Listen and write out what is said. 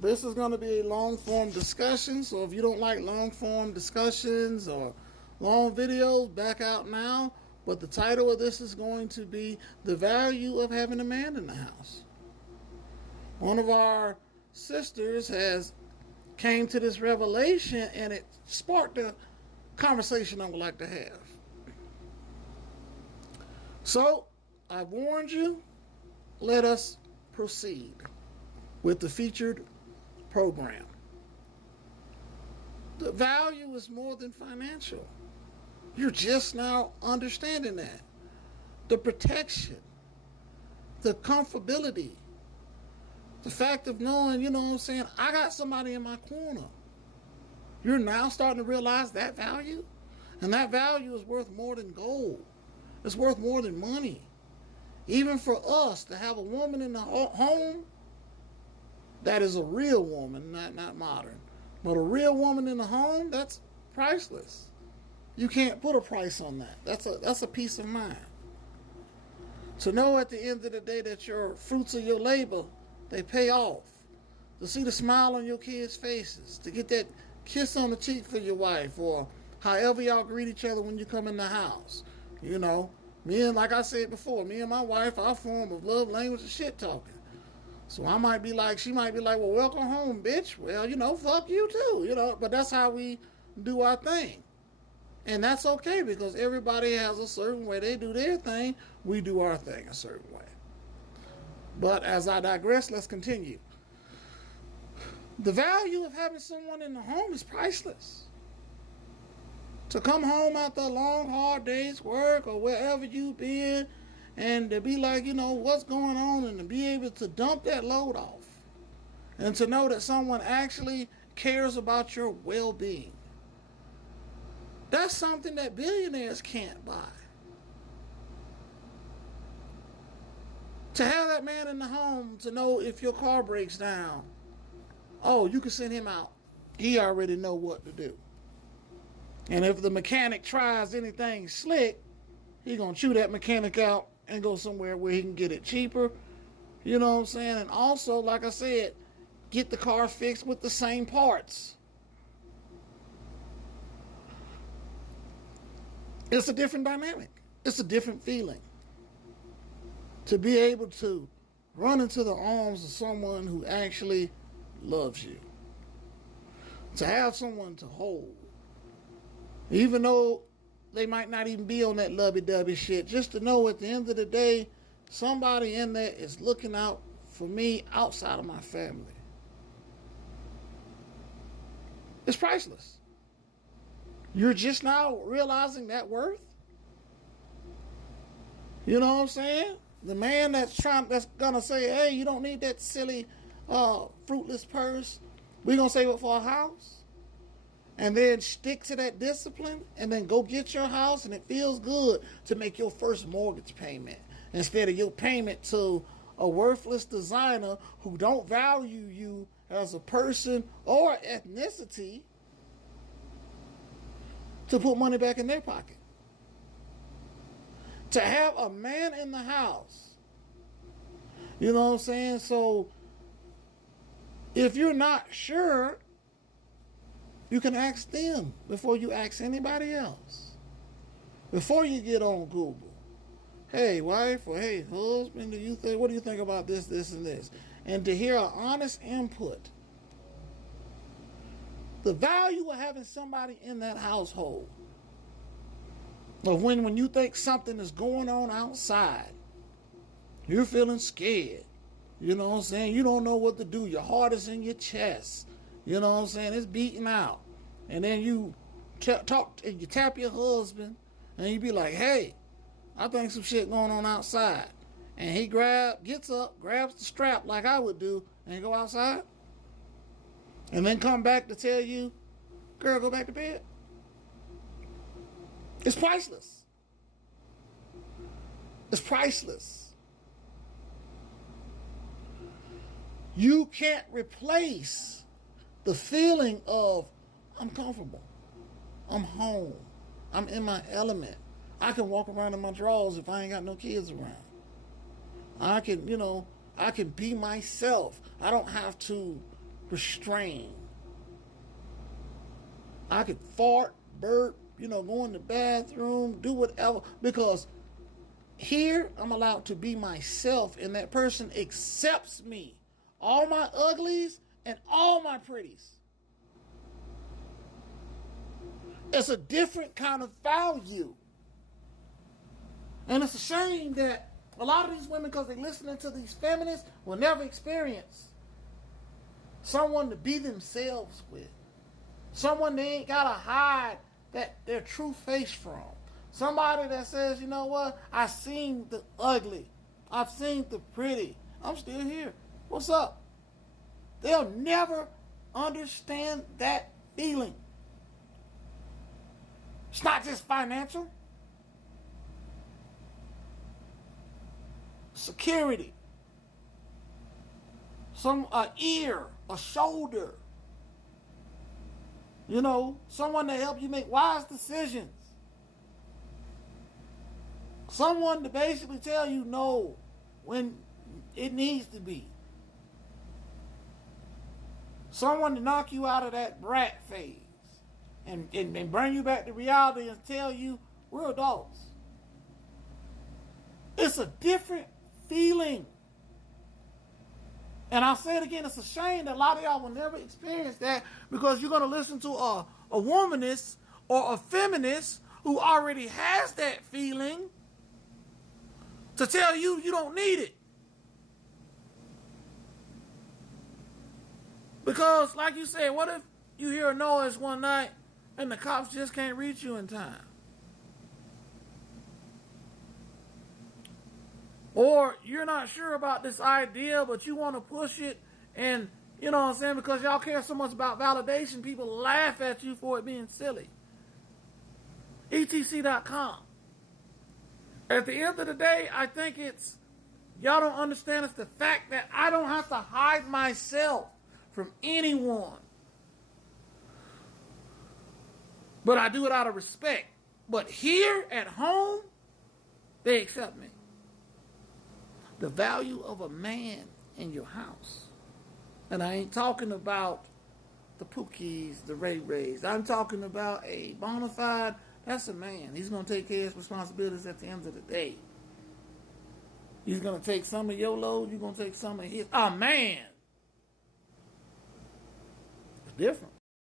This is going to be a long form discussion, so if you don't like long form discussions or long videos, back out now. But the title of this is going to be The Value of Having a Man in the House. One of our sisters has came to this revelation, and it sparked a conversation I would like to have. So, I warned you, let us proceed with the featured program. The value is more than financial. You're just now understanding that. The protection, the comfortability, the fact of knowing, you know what I'm saying, I got somebody in my corner. You're now starting to realize that value. And that value is worth more than gold. It's worth more than money. Even for us to have a woman in the home that is a real woman, not modern, but a real woman in the home, that's priceless. You can't put a price on that. That's a peace of mind. To know at the end of the day that your fruits of your labor, they pay off. To see the smile on your kids' faces, to get that kiss on the cheek for your wife, or however y'all greet each other when you come in the house. You know, like I said before, me and my wife, our form of love language is shit talking. So I might be like, she might be like, well, welcome home, bitch. Well, fuck you too, but that's how we do our thing. And that's okay, because everybody has a certain way they do their thing. We do our thing a certain way. But as I digress, let's continue. The value of having someone in the home is priceless. To come home after a long, hard day's work or wherever you've been, and to be like, what's going on, and to be able to dump that load off. And to know that someone actually cares about your well-being. That's something that billionaires can't buy. To have that man in the home, to know if your car breaks down, oh, you can send him out. He already know what to do. And if the mechanic tries anything slick, he gonna chew that mechanic out and go somewhere where he can get it cheaper. You know what I'm saying? And also, like I said, get the car fixed with the same parts. It's a different dynamic. It's a different feeling. To be able to run into the arms of someone who actually loves you. To have someone to hold. Even though they might not even be on that lovey-dovey shit, just to know at the end of the day, somebody in there is looking out for me outside of my family. It's priceless. You're just now realizing that worth? You know what I'm saying? The man that's gonna say, hey, you don't need that silly, fruitless purse. We're gonna save it for a house. And then stick to that discipline, and then go get your house, and it feels good to make your first mortgage payment instead of your payment to a worthless designer who don't value you as a person or ethnicity, to put money back in their pocket. To have a man in the house. You know what I'm saying? So, if you're not sure, you can ask them before you ask anybody else. Before you get on Google. Hey, wife, or hey, husband, what do you think about this, this, and this? And to hear an honest input. The value of having somebody in that household. Of when you think something is going on outside, you're feeling scared. You know what I'm saying? You don't know what to do. Your heart is in your chest. You know what I'm saying? It's beating out. And then you you tap your husband, and you be like, hey, I think some shit going on outside. And he gets up, grabs the strap like I would do, and go outside. And then come back to tell you, girl, go back to bed. It's priceless. It's priceless. You can't replace the feeling of, I'm comfortable. I'm home. I'm in my element. I can walk around in my drawers if I ain't got no kids around. I can be myself. I don't have to restrained. I could fart, burp, go in the bathroom, do whatever. Because here I'm allowed to be myself, and that person accepts me. All my uglies and all my pretties. It's a different kind of value. And it's a shame that a lot of these women, because they're listening to these feminists, will never experience someone to be themselves with. Someone they ain't got to hide their true face from. Somebody that says, you know what, I've seen the ugly. I've seen the pretty. I'm still here. What's up? They'll never understand that feeling. It's not just financial. Security. A ear, a shoulder. Someone to help you make wise decisions. Someone to basically tell you no when it needs to be. Someone to knock you out of that brat phase and bring you back to reality and tell you we're adults. It's a different feeling. And I'll say it again, it's a shame that a lot of y'all will never experience that, because you're going to listen to a womanist or a feminist who already has that feeling to tell you you don't need it. Because, like you said, what if you hear a noise one night and the cops just can't reach you in time? Or you're not sure about this idea, but you want to push it, and you know what I'm saying, because y'all care so much about validation, people laugh at you for it being silly. etc.com. At the end of the day, I think it's, y'all don't understand, it's the fact that I don't have to hide myself from anyone. But I do it out of respect. But here at home, they accept me. The value of a man in your house. And I ain't talking about the Pookies, the Ray Rays. I'm talking about a bona fide, that's a man. He's going to take care of his responsibilities at the end of the day. He's going to take some of your load, you're going to take some of his. A man. It's different.